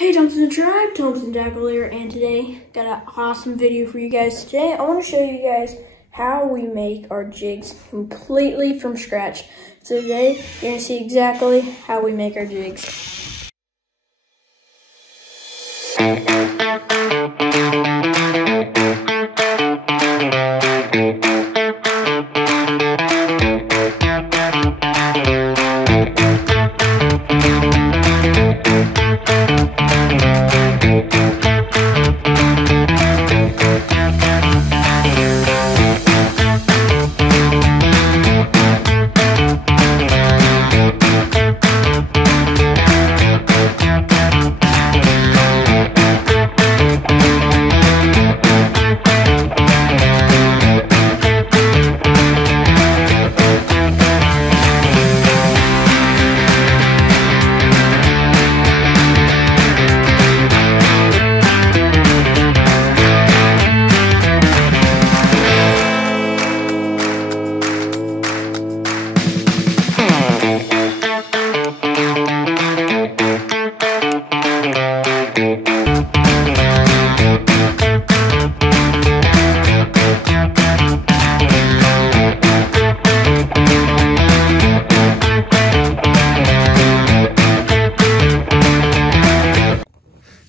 Hey Thompson Tribe, Thompson Tackle here, and today got an awesome video for you guys. Today I want to show you guys how we make our jigs completely from scratch. So today you're going to see exactly how we make our jigs.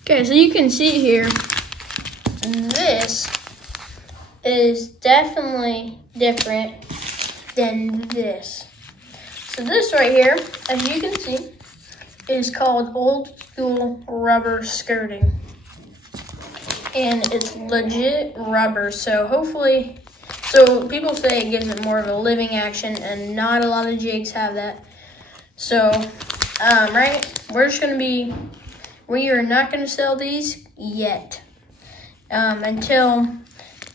Okay, so you can see here, this is definitely different than this. So this right here, as you can see, is called old school rubber skirting. And it's legit rubber, so hopefully, so people say it gives it more of a living action, and not a lot of jigs have that. So, right, we are not going to sell these yet until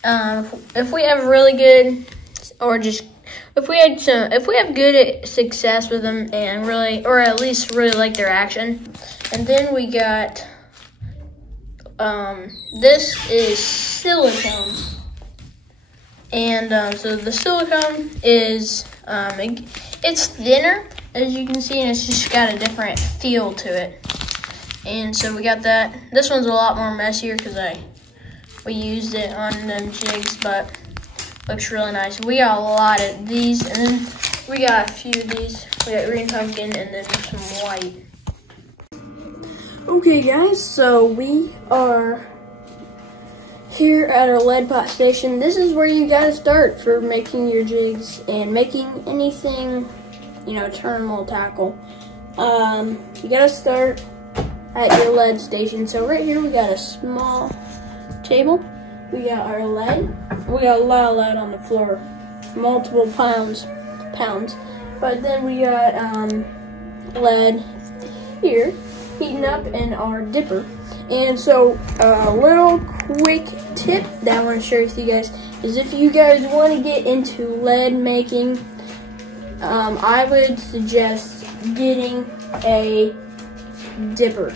if we have really good, or just if we have good success with them and really, or at least really like their action. And then we got this is silicone, and so the silicone is it's thinner, as you can see, and it's just got a different feel to it. And so we got that. This one's a lot more messier because we used it on them jigs, but looks really nice. We got a lot of these, and then we got a few of these. We got green pumpkin and then some white. Okay guys, so we are here at our lead pot station. This is where you gotta start for making your jigs and making anything, you know, terminal tackle. You gotta start at your lead station. So right here we got a small table. We got our lead. We got a lot of lead on the floor, multiple pounds. But then we got lead here heating up in our dipper. And so a little quick tip that I want to share with you guys is, if you guys want to get into lead making, I would suggest getting a dipper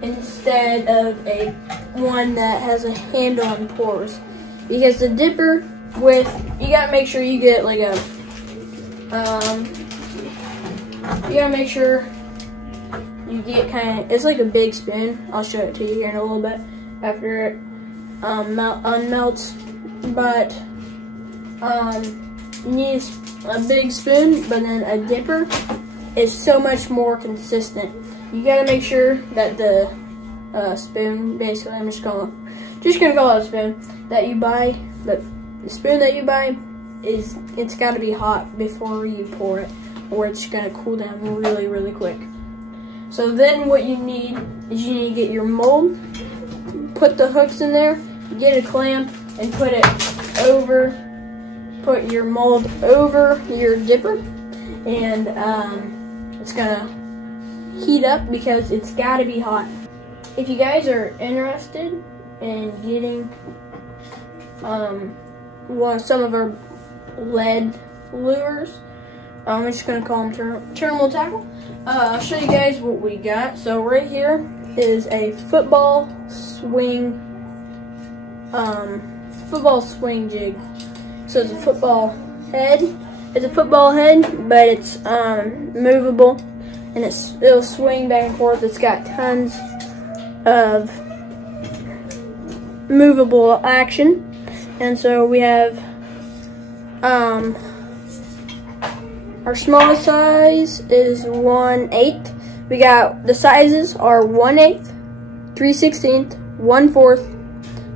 instead of a one that has a handle and pores, because the dipper you gotta make sure you get like a you gotta make sure you get it's like a big spoon. I'll show it to you here in a little bit after it unmelts, but you need a big spoon, but then a dipper is so much more consistent. You gotta make sure that the spoon, basically, I'm just gonna call it a spoon that you buy. The spoon that you buy it's gotta be hot before you pour it, or it's gonna cool down really, really quick. So then what you need is you need to get your mold, put the hooks in there, get a clamp, and put your mold over your dipper, and it's gonna heat up because it's gotta be hot. If you guys are interested in getting some of our lead lures, I'm just gonna call them terminal tackle. I'll show you guys what we got. So right here is a football swing jig. So it's a football head. It's a football head, but it's movable. and it'll swing back and forth. It's got tons of movable action. And so we have our smallest size is 1/8. We got the sizes are 1/8, 3/16, 1/4,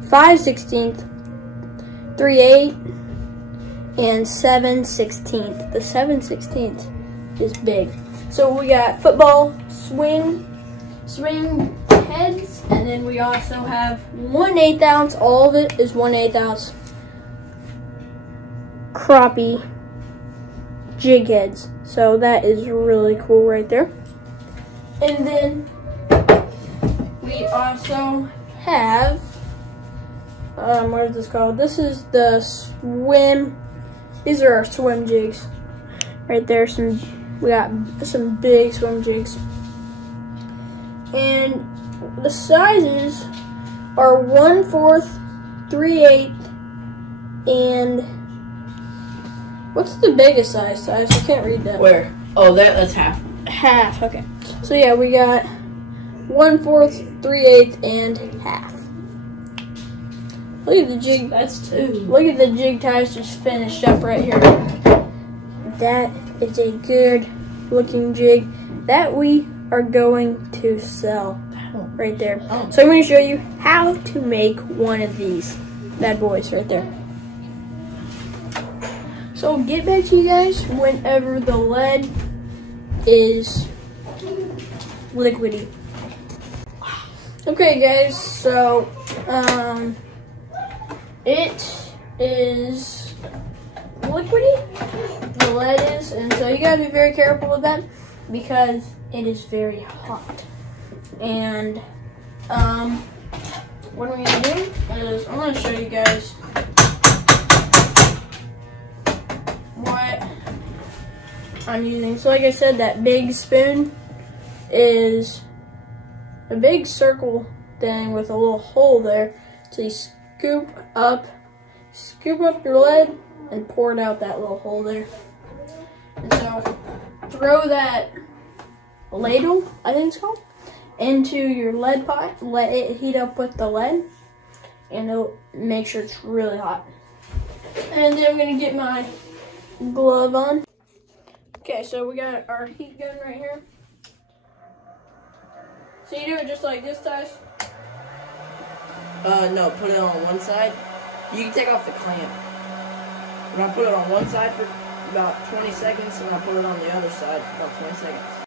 5/16, 3/8, and 7/16. The 7/16 is big. So we got football swing heads, and then we also have 1/8 ounce. All of it is 1/8 ounce crappie jig heads. So that is really cool right there. And then we also have, what is this called? This is the swim. These are our swim jigs right there. We got some big swim jigs, and the sizes are 1/4, 3/8, and what's the biggest size? I can't read that. Where? Oh, that's half. Half. Okay. So yeah, we got 1/4, 3/8, and half. Look at the jig. That's 2. Look at the jig ties just finished up right here. That is a good looking jig that we are going to sell right there. So I'm going to show you how to make one of these bad boys right there. So I'll get back to you guys whenever the lead is liquidy. Okay guys, so it is liquidy, the lead is, and so you gotta be very careful with that because it is very hot. And what I'm gonna do is I'm gonna show you guys what I'm using. So like I said, that big spoon is a big circle thing with a little hole there. So you scoop up your lead and pour it out that little hole there. And so throw that ladle, I think it's called, into your lead pot. Let it heat up with the lead, and it'll make sure it's really hot. And then I'm gonna get my glove on. Okay, so we got our heat gun right here. So you do it just like this, Tyce? No, put it on one side. You can take off the clamp. We're gonna put it on one side for about 20 seconds, and I'll put it on the other side for about 20 seconds.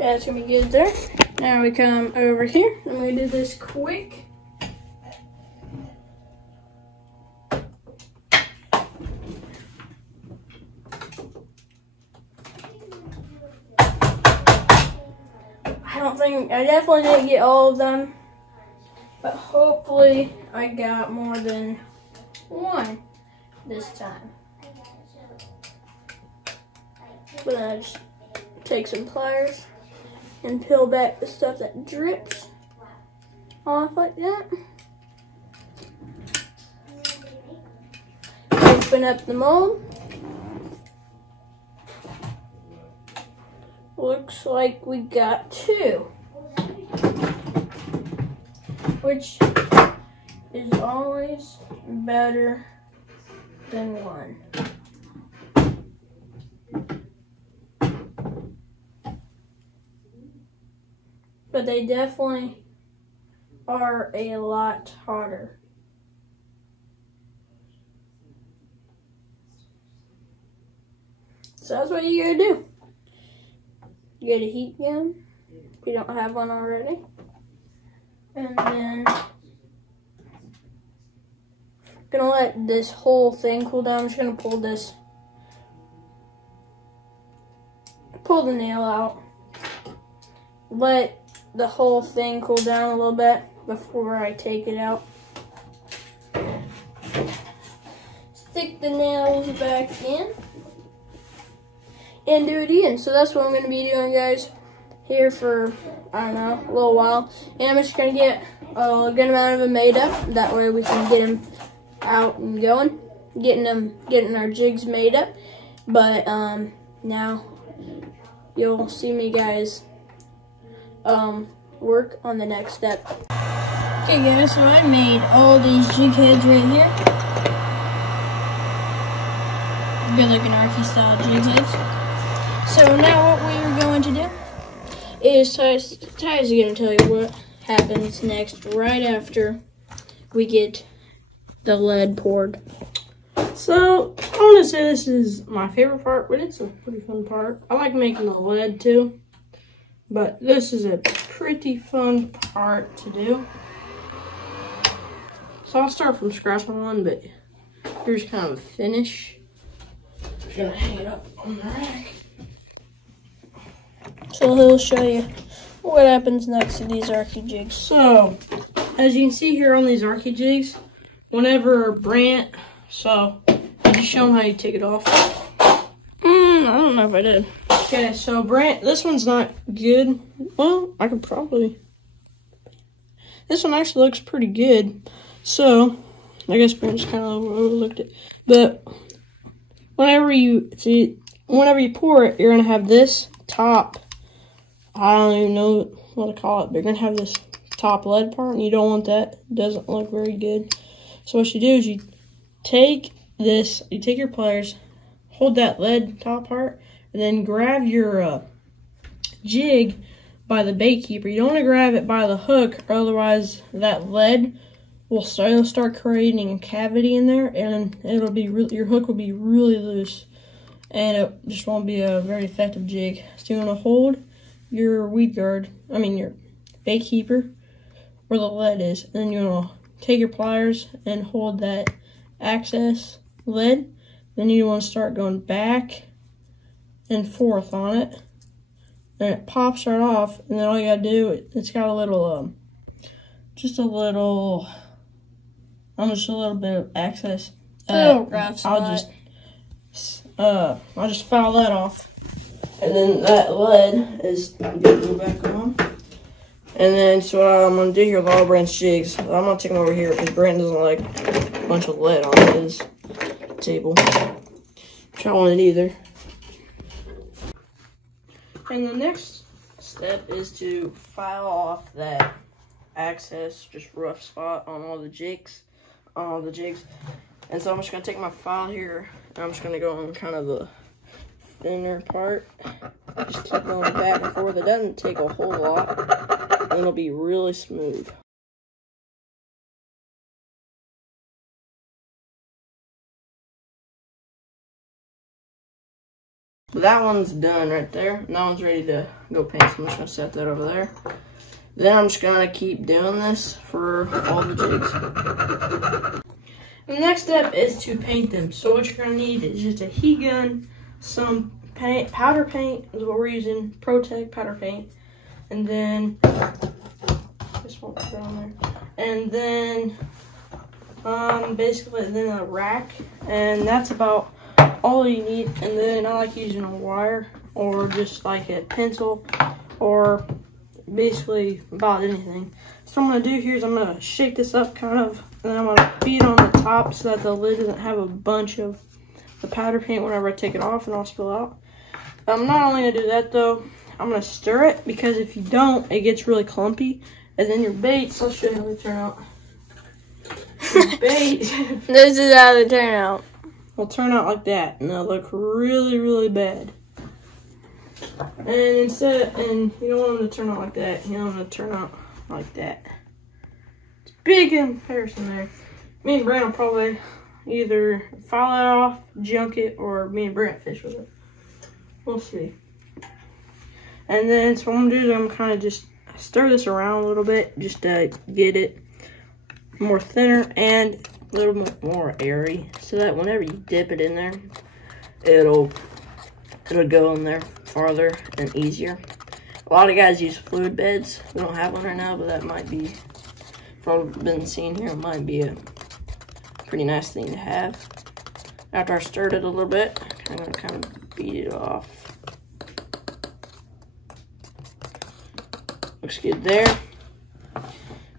Yeah, it's gonna be good there. Now we come over here and we do this quick. I definitely didn't get all of them, but hopefully I got more than one this time. But then I just take some pliers and peel back the stuff that drips off like that. Open up the mold. Looks like we got 2, which is always better than 1. But they definitely are a lot hotter. So that's what you gotta do. You get a heat gun, if you don't have one already. And then I'm gonna let this whole thing cool down. I'm just gonna pull the nail out. Let the whole thing cool down a little bit before I take it out. stick the nails back in and do it again. So that's what I'm going to be doing, guys, here for, I don't know, a little while. And I'm just going to get a good amount of them made up. That way we can get them out and going, getting our jigs made up. But now you'll see me, guys, work on the next step. Okay, guys, so I made all these jig heads right here. Good looking Archie style jig heads. So now what we are going to do is Ty's going to tell you what happens next right after we get the lead poured. So, I want to say this is my favorite part, but it's a pretty fun part. I like making the lead too, but this is a pretty fun part to do. So I'll start from scratch on one, but here's kind of a finish. I'm just gonna hang it up on the rack. So he'll show you what happens next to these Archie jigs. So, as you can see here on these Archie jigs, whenever Brant, so did you show him how you take it off? I don't know if I did. Okay, so Brant, this one's not good. Well, I could probably. This one actually looks pretty good. So, I guess Brant just kind of overlooked it. But whenever you pour it, you're gonna have this top. I don't even know what to call it, but you're gonna have this top lead part, and you don't want that. It doesn't look very good. So what you do is you take this, you take your pliers, hold that lead top part, and then grab your jig by the bait keeper. You don't want to grab it by the hook, or otherwise that lead will start creating a cavity in there, and it'll be your hook will be really loose, and it just won't be a very effective jig. So you want to hold your your bait keeper where the lead is, and then you want to take your pliers and hold that access lead. Then you want to start going back and forth on it, and it pops right off. And then all you gotta do, it's got a little, just a little bit of access. I'll just file that off, and then that lead is go back on. And then, so what I'm gonna do here with all Brant's jigs, I'm gonna take them over here because Brant doesn't like a bunch of lead on his table, which I don't want it either. And the next step is to file off that access, just rough spot on all the jigs. And so I'm just gonna take my file here, and I'm just gonna go on kind of the thinner part. Just keep going back and forth. It doesn't take a whole lot, and it'll be really smooth. But that one's done right there. And that one's ready to go paint, so I'm just gonna set that over there. Then I'm just gonna keep doing this for all the jigs. The next step is to paint them. So what you're gonna need is just a heat gun, some paint, powder paint is what we're using, Protect powder paint, and then this won't fit on there. And then basically then a rack, and that's about all you need. And then I like using a wire or just like a pencil or basically about anything. So what I'm gonna do here is I'm gonna shake this up kind of, and then I'm gonna beat on the top so that the lid doesn't have a bunch of the powder paint whenever I take it off and I'll spill out. I'm not only gonna do that though, I'm gonna stir it, because if you don't, it gets really clumpy, and then your baits, I'll show you how they turn out. Your bait, This is how they turn out. will turn out like that, and they'll look really, really bad. And and you don't want them to turn out like that, you want them to turn out like that. It's big comparison there. Me and Brant will probably either file it off, junk it, or me and Brant fish with it. We'll see. And then, so what I'm gonna do is I'm kind of just stir this around a little bit, just to get it more thinner and a little bit more airy, so that whenever you dip it in there, it'll go in there farther and easier. A lot of guys use fluid beds. We don't have one right now, but that might be, probably been seen here, it might be a pretty nice thing to have. After I stirred it a little bit, I'm gonna kind of beat it off. Looks good there.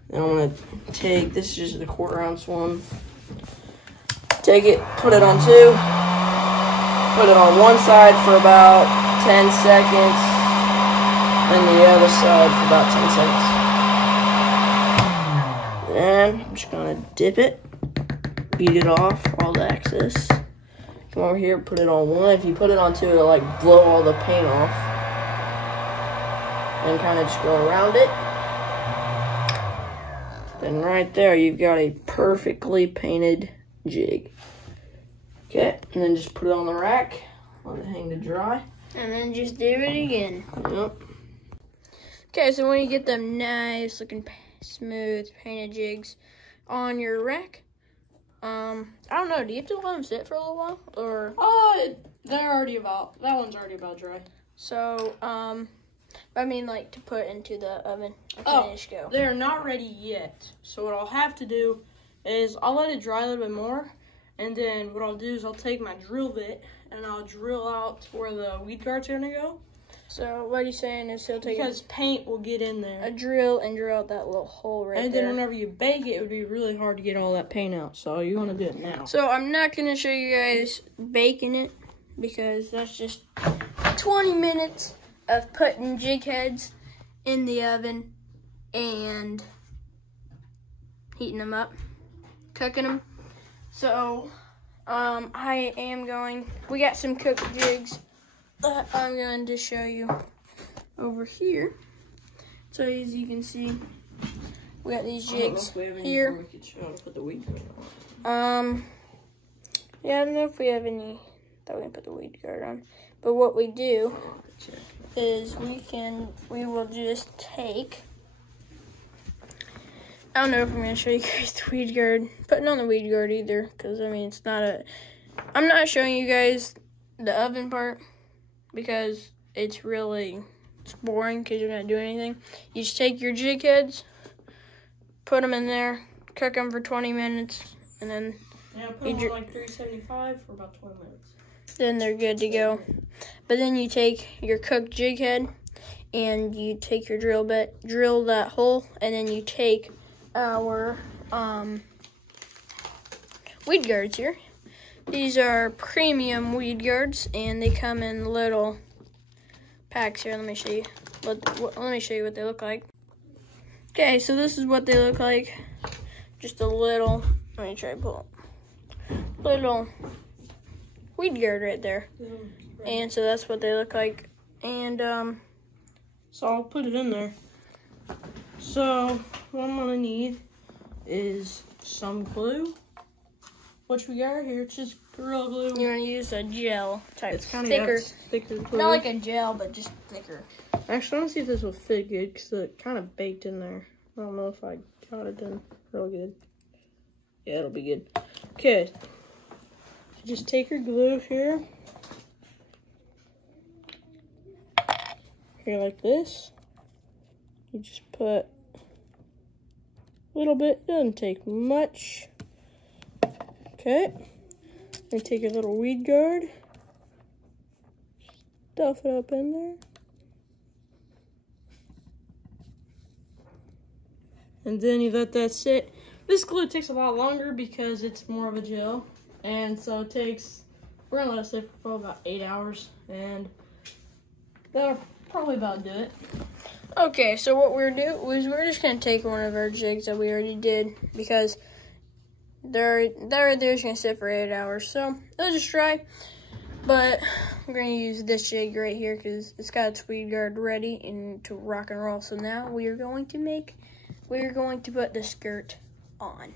Then I'm gonna take, this is just the 1/4 ounce one. Take it, put it on 2. Put it on one side for about 10 seconds. And the other side for about 10 seconds. Then I'm just gonna dip it, beat it off, all the excess. Come over here, put it on 1. If you put it on 2, it'll like blow all the paint off. And kind of just go around it. Then right there, you've got a perfectly painted jig. Okay, and then just put it on the rack, let it hang to dry. And then just do it again. Yep. Okay, so when you get them nice looking smooth painted jigs on your rack, I don't know, do you have to let them sit for a little while, or? They're already about, that one's already about dry. So, I mean, like, to put into the oven. Finish go. They're not ready yet. So what I'll have to do is I'll let it dry a little bit more, and then what I'll do is I'll take my drill bit and I'll drill out where the weed guard's gonna go. So what he's saying is he'll take because paint will get in there. a drill and drill out that little hole right there. And then whenever you bake it, it would be really hard to get all that paint out. So you want to do it now. So I'm not going to show you guys baking it because that's just 20 minutes of putting jig heads in the oven and heating them up, cooking them. So we got some cooked jigs that I'm going to show you over here. So as you can see, we got these jigs here. Yeah, I don't know if we have any that we can put the weed guard on. But what we do is we will just take, I don't know if I'm going to show you guys the weed guard, putting on the weed guard either, because I mean, I'm not showing you guys the oven part because it's boring because you're not doing anything. You just take your jig heads, put them in there, cook them for 20 minutes, and then put them on like 375 for about 20 minutes. Then they're good to go. But then you take your cooked jig head and you take your drill bit, drill that hole, and then you take our weed guards here. These are premium weed guards, and they come in little packs here. Let me show you. Let me show you what they look like. Okay, so this is what they look like. Just a little. Let me try to pull it. Little weed guard right there. And so that's what they look like. And so I'll put it in there. So what I'm gonna need is some glue, which we got here. It's just Gorilla Glue. You're gonna use a gel type. It's kind thicker. of thicker glue. Not like a gel, but just thicker. Actually, I want to see if this will fit good because it kind of baked in there. I don't know if I got it done real good. Yeah, it'll be good. Okay. So just take your glue here. Here like this. You just put a little bit. Doesn't take much. Okay. Then take your little weed guard. Stuff it up in there. And then you let that sit. This glue takes a lot longer because it's more of a gel. And so it takes, we're gonna let it sit for about 8 hours. And that'll probably about do it. Okay, so what we're just gonna take one of our jigs that we already did because they're just gonna sit for 8 hours. So it'll just dry. But we're gonna use this jig right here because it's got its weed guard ready and to rock and roll. So now we are going to put the skirt on.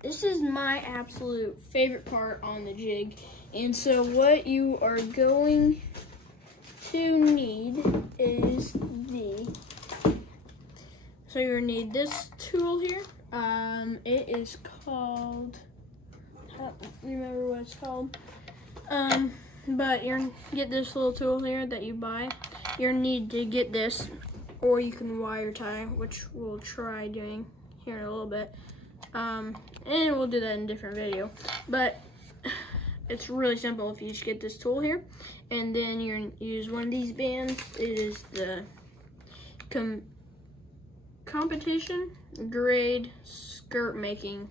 This is my absolute favorite part on the jig. And so what you are going to need is so you're gonna need this tool here. It is called, I don't remember what it's called. But you're gonna get this little tool here that you buy. You're gonna need to get this, or you can wire tie, which we'll try doing here in a little bit. And we'll do that in a different video. But It's really simple if you just get this tool here, and then you're gonna use one of these bands. It is the competition grade skirt making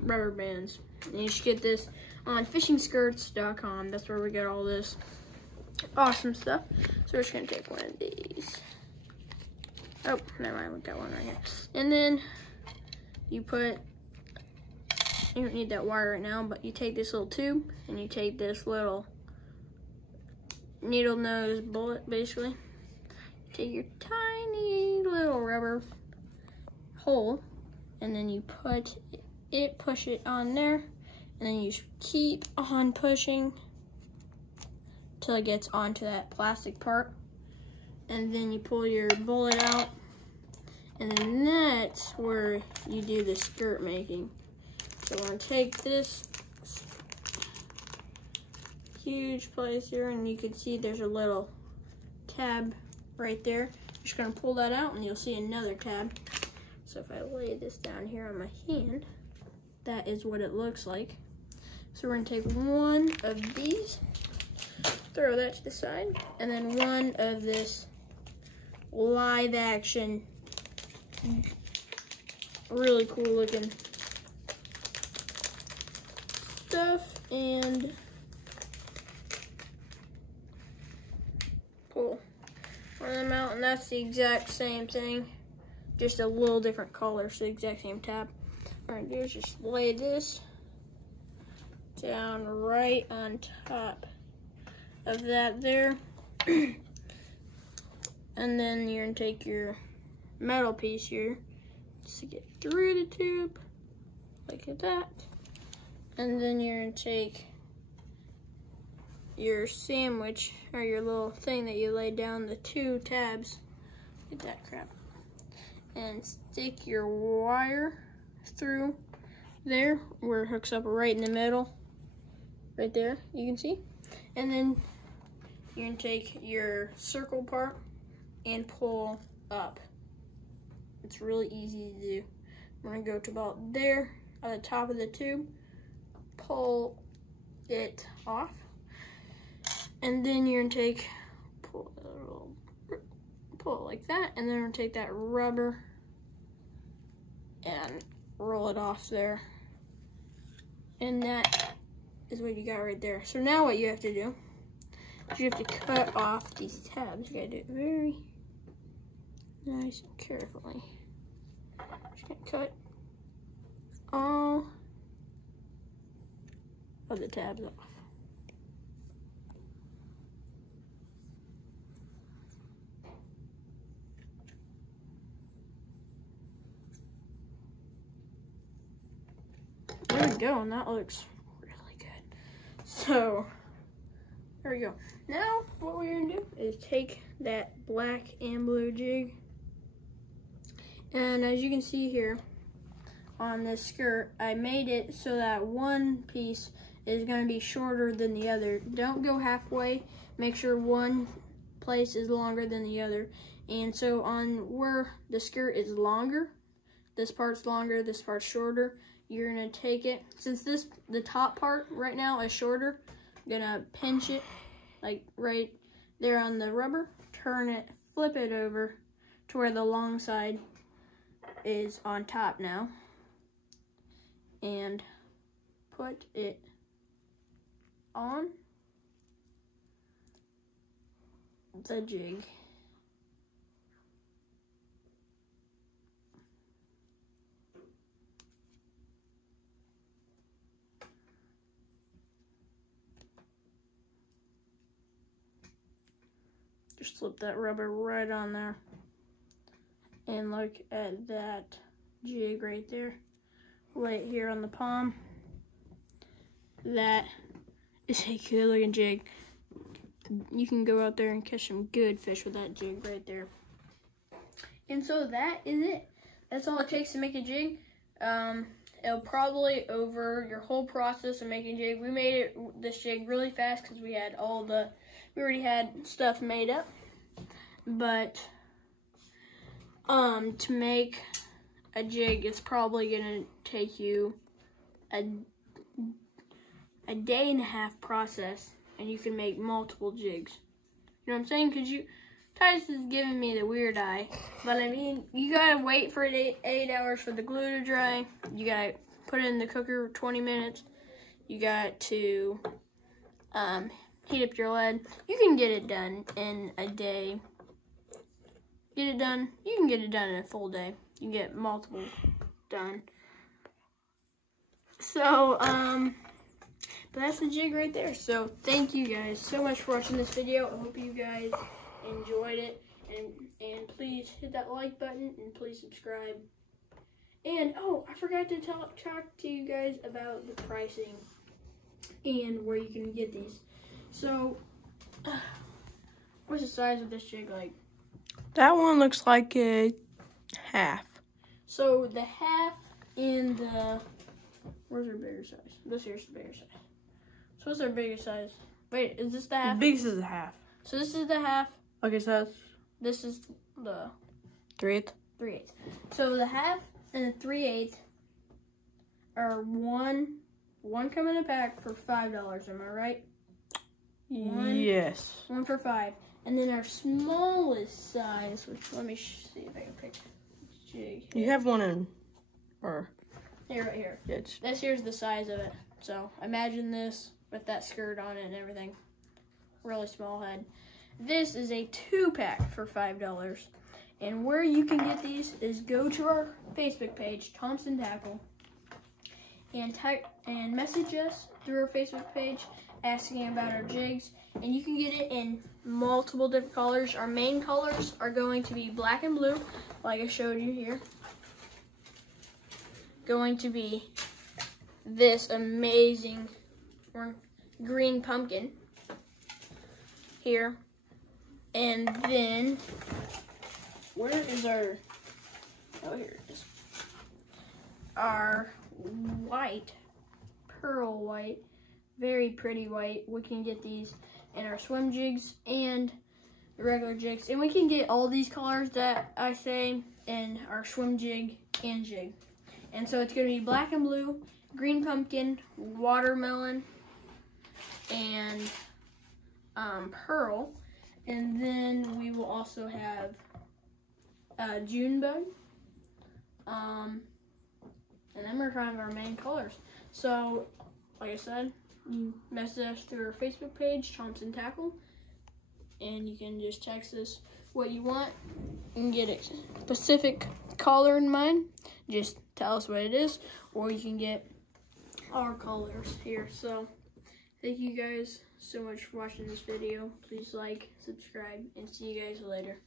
rubber bands. And you should get this on fishingskirts.com. That's where we get all this awesome stuff. So we're just gonna take one of these. Oh, never mind, we got one right here. And then you don't need that wire right now, but you take this little tube and you take this little needle nose bullet, basically. Take your tiny little rubber hole, and then you push it on there, and then you keep on pushing till it gets onto that plastic part, and then you pull your bullet out, and then that's where you do the skirt making. So we're gonna take this huge place here, and you can see there's a little tab right there. Just gonna pull that out and you'll see another tab. So if I lay this down here on my hand, that is what it looks like. So we're gonna take one of these, throw that to the side, and then one of this live action, really cool looking stuff, and pull one of them out, and that's the exact same thing, just a little different color, so the exact same tab. What I'm gonna do is just lay this down right on top of that there. And then you're gonna take your metal piece here, stick it through the tube, like that. And then you're gonna take your sandwich, or your little thing that you laid down, the two tabs, get that crap, and stick your wire through there where it hooks up right in the middle, right there, you can see. And then you're gonna take your circle part and pull up. It's really easy to do. We're gonna go to about there at the top of the tube, pull it off, and then you're gonna pull it like that, and then we're gonna take that rubber and roll it off there. And that is what you got right there. So now what you have to do is you have to cut off these tabs. You gotta do it very nice and carefully. Just gonna cut all of the tabs off. There we go, and that looks really good. So, there we go. Now, what we're gonna do is take that black and blue jig, and as you can see here on this skirt, I made it so that one piece is gonna be shorter than the other. Don't go halfway, make sure one place is longer than the other. And so on where the skirt is longer, this part's longer, this part's shorter, you're gonna take it, since the top part right now is shorter, I'm gonna pinch it like right there on the rubber, turn it, flip it over to where the long side is on top now, and put it on the jig. Just slip that rubber right on there. And look at that jig right there. Lay it here on the palm. That is a good looking jig. You can go out there and catch some good fish with that jig right there. And so that is it. That's all it takes to make a jig. It'll probably over your whole process of making a jig. We made this jig really fast because we already had stuff made up. But to make a jig, it's probably gonna take you a a day-and-a-half process, and you can make multiple jigs. You know what I'm saying? Because Titus is giving me the weird eye. But I mean, you gotta wait for 8 hours for the glue to dry. You gotta put it in the cooker for 20 minutes. You got to heat up your lead. You can get it done in a day. You can get it done in a full day. You can get multiple done. So, but that's the jig right there. So thank you guys so much for watching this video. I hope you guys enjoyed it. And please hit that like button and please subscribe. And oh, I forgot to talk to you guys about the pricing and where you can get these. So, what's the size of this jig like? That one looks like a half. So the half and the, where's our bigger size? This here's the bigger size. So what's our bigger size? Wait, is this the half? The biggest is a half. So this is the half. Okay, so This is the 3/8. 3/8. So the half and the 3/8 are one come in a pack for $5. Am I right? Yes. One for $5. And then our smallest size, which let me see if I can pick a jig. You have one in, or Here, right here. it's Here's the size of it. So imagine this with that skirt on it and everything. Really small head. This is a 2-pack for $5. And where you can get these is go to our Facebook page, Thompson Tackle, and message us through our Facebook page asking about our jigs. And you can get it in multiple different colors. Our main colors are going to be black and blue, like I showed you here. Going to be this amazing green pumpkin here. And then, where is our, oh, here it is. Our white, pearl white, very pretty white. We can get these in our swim jigs and the regular jigs. And we can get all these colors that I say in our swim jig and jig. And so it's going to be black and blue, green pumpkin, watermelon, and pearl. And then we will also have June bug. And them are kind of our main colors. So, like I said, you message us through our Facebook page, Thompson Tackle. And you can just text us what you want and get a specific color in mind. Just tell us what it is. Or you can get our colors here. So, thank you guys so much for watching this video. Please like, subscribe, and see you guys later.